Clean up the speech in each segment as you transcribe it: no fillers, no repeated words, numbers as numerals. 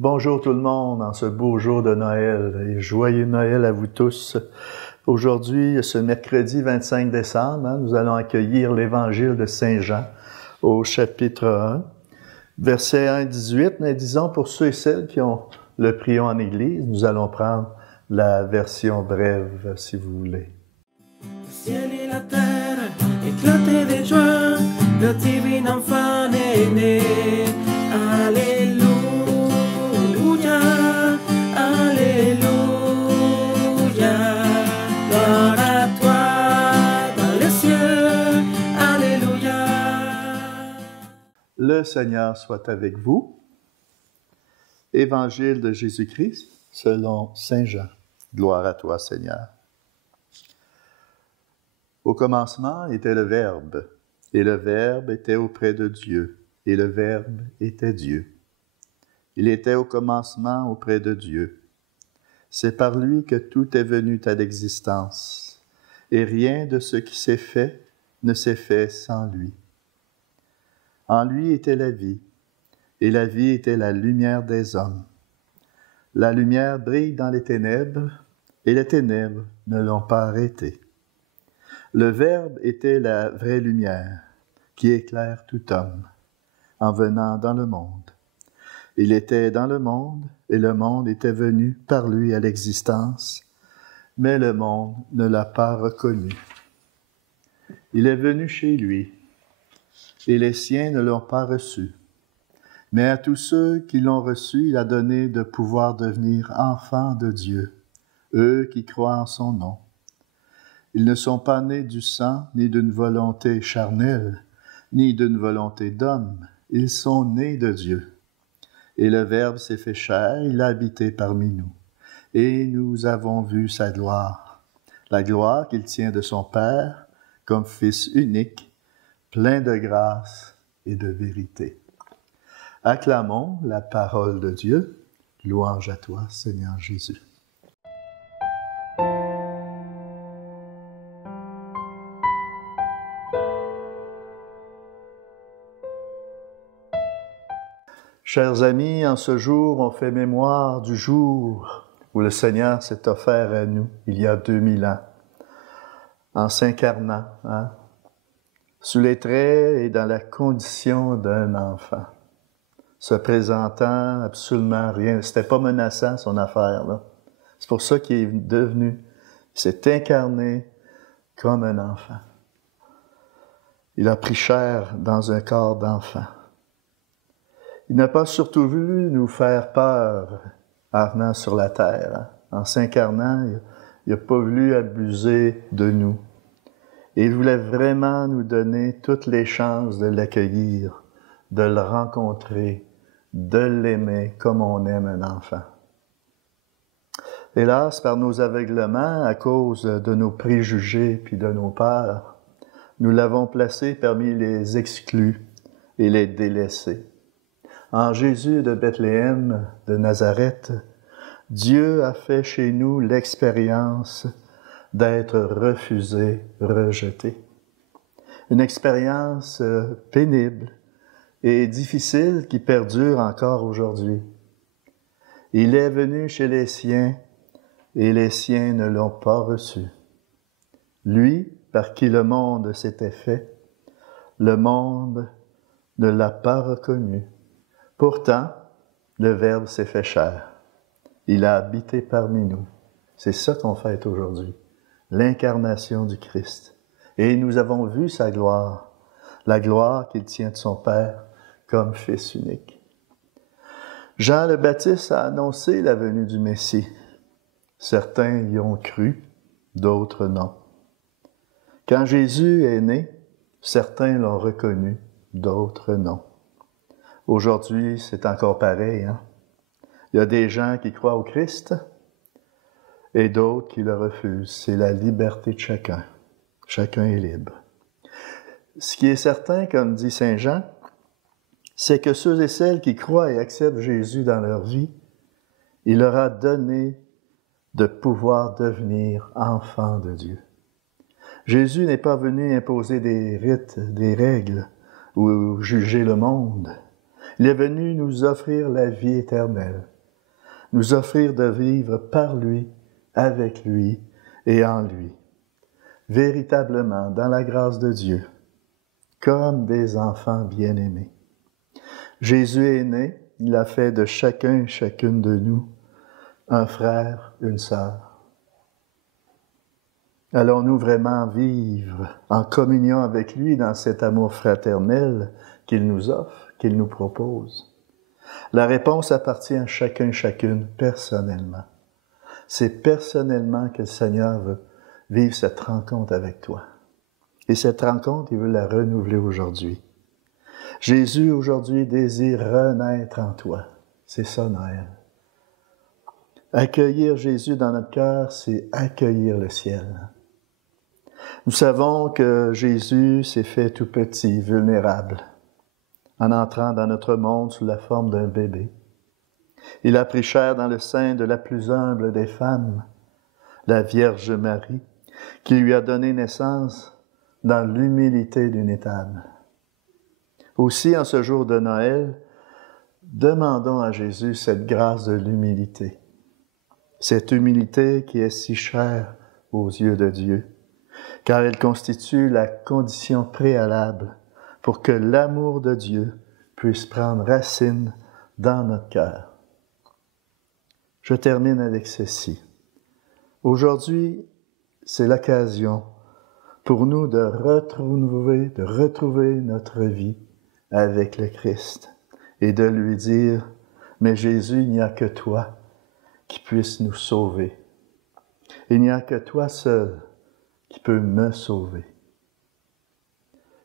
Bonjour tout le monde en ce beau jour de Noël et joyeux Noël à vous tous. Aujourd'hui, ce mercredi 25 décembre, nous allons accueillir l'Évangile de Saint Jean au chapitre 1, versets 1 à 18. Mais disons pour ceux et celles qui ont le prion en Église, nous allons prendre la version brève si vous voulez. Le ciel et la terre éclataient de joie, le divin enfant est né. Alléluia, Alléluia, gloire à toi dans les cieux, Alléluia. Le Seigneur soit avec vous. Évangile de Jésus-Christ selon Saint Jean. Gloire à toi, Seigneur. Au commencement était le Verbe, et le Verbe était auprès de Dieu, et le Verbe était Dieu. Il était au commencement auprès de Dieu. C'est par lui que tout est venu à l'existence, et rien de ce qui s'est fait ne s'est fait sans lui. En lui était la vie, et la vie était la lumière des hommes. La lumière brille dans les ténèbres, et les ténèbres ne l'ont pas arrêtée. Le Verbe était la vraie lumière, qui éclaire tout homme, en venant dans le monde. Il était dans le monde, et le monde était venu par lui à l'existence, mais le monde ne l'a pas reconnu. Il est venu chez lui, et les siens ne l'ont pas reçu. Mais à tous ceux qui l'ont reçu, il a donné de pouvoir devenir enfants de Dieu, eux qui croient en son nom. Ils ne sont pas nés du sang, ni d'une volonté charnelle, ni d'une volonté d'homme. Ils sont nés de Dieu. Et le Verbe s'est fait chair, il a habité parmi nous. Et nous avons vu sa gloire, la gloire qu'il tient de son Père, comme Fils unique, plein de grâce et de vérité. Acclamons la parole de Dieu. Louange à toi, Seigneur Jésus. Chers amis, en ce jour, on fait mémoire du jour où le Seigneur s'est offert à nous, il y a 2000 ans, en s'incarnant, sous les traits et dans la condition d'un enfant, se présentant absolument rien. C'était pas menaçant, son affaire, là. C'est pour ça qu'il est devenu, il s'est incarné comme un enfant. Il a pris chair dans un corps d'enfant. Il n'a pas surtout voulu nous faire peur en venant sur la terre. En s'incarnant, il n'a pas voulu abuser de nous. Et il voulait vraiment nous donner toutes les chances de l'accueillir, de le rencontrer, de l'aimer comme on aime un enfant. Hélas, par nos aveuglements, à cause de nos préjugés puis de nos peurs, nous l'avons placé parmi les exclus et les délaissés. En Jésus de Bethléem, de Nazareth, Dieu a fait chez nous l'expérience d'être refusé, rejeté. Une expérience pénible et difficile qui perdure encore aujourd'hui. Il est venu chez les siens et les siens ne l'ont pas reçu. Lui, par qui le monde s'était fait, le monde ne l'a pas reconnu. Pourtant, le Verbe s'est fait chair. Il a habité parmi nous. C'est ça qu'on fête aujourd'hui, l'incarnation du Christ. Et nous avons vu sa gloire, la gloire qu'il tient de son Père comme Fils unique. Jean le Baptiste a annoncé la venue du Messie. Certains y ont cru, d'autres non. Quand Jésus est né, certains l'ont reconnu, d'autres non. Aujourd'hui, c'est encore pareil. Il y a des gens qui croient au Christ et d'autres qui le refusent. C'est la liberté de chacun. Chacun est libre. Ce qui est certain, comme dit Saint Jean, c'est que ceux et celles qui croient et acceptent Jésus dans leur vie, il leur a donné de pouvoir devenir enfants de Dieu. Jésus n'est pas venu imposer des rites, des règles ou juger le monde. Il est venu nous offrir la vie éternelle, nous offrir de vivre par lui, avec lui et en lui, véritablement dans la grâce de Dieu, comme des enfants bien-aimés. Jésus est né, il a fait de chacun et chacune de nous un frère, une sœur. Allons-nous vraiment vivre en communion avec lui dans cet amour fraternel qu'il nous offre, qu'il nous propose? La réponse appartient à chacun et chacune personnellement. C'est personnellement que le Seigneur veut vivre cette rencontre avec toi. Et cette rencontre, il veut la renouveler aujourd'hui. Jésus, aujourd'hui, désire renaître en toi. C'est ça, Noël. Accueillir Jésus dans notre cœur, c'est accueillir le ciel. Nous savons que Jésus s'est fait tout petit, vulnérable, en entrant dans notre monde sous la forme d'un bébé. Il a pris chair dans le sein de la plus humble des femmes, la Vierge Marie, qui lui a donné naissance dans l'humilité d'une étable. Aussi, en ce jour de Noël, demandons à Jésus cette grâce de l'humilité. Cette humilité qui est si chère aux yeux de Dieu, car elle constitue la condition préalable pour que l'amour de Dieu puisse prendre racine dans notre cœur. Je termine avec ceci. Aujourd'hui, c'est l'occasion pour nous de retrouver notre vie avec le Christ et de lui dire, mais Jésus, il n'y a que toi qui puisse nous sauver. Il n'y a que toi seul qui peut me sauver.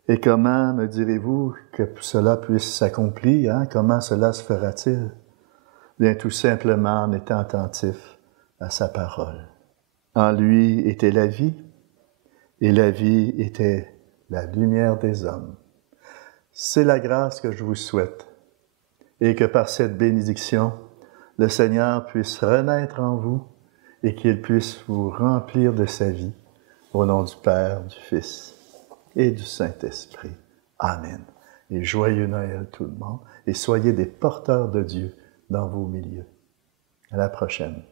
Et comment me direz-vous que cela puisse s'accomplir? Comment cela se fera-t-il? Bien, tout simplement en étant attentif à sa parole. En lui était la vie, et la vie était la lumière des hommes. C'est la grâce que je vous souhaite, et que par cette bénédiction, le Seigneur puisse renaître en vous et qu'il puisse vous remplir de sa vie. Au nom du Père, du Fils et du Saint-Esprit. Amen. Et joyeux Noël tout le monde, et soyez des porteurs de Dieu dans vos milieux. À la prochaine.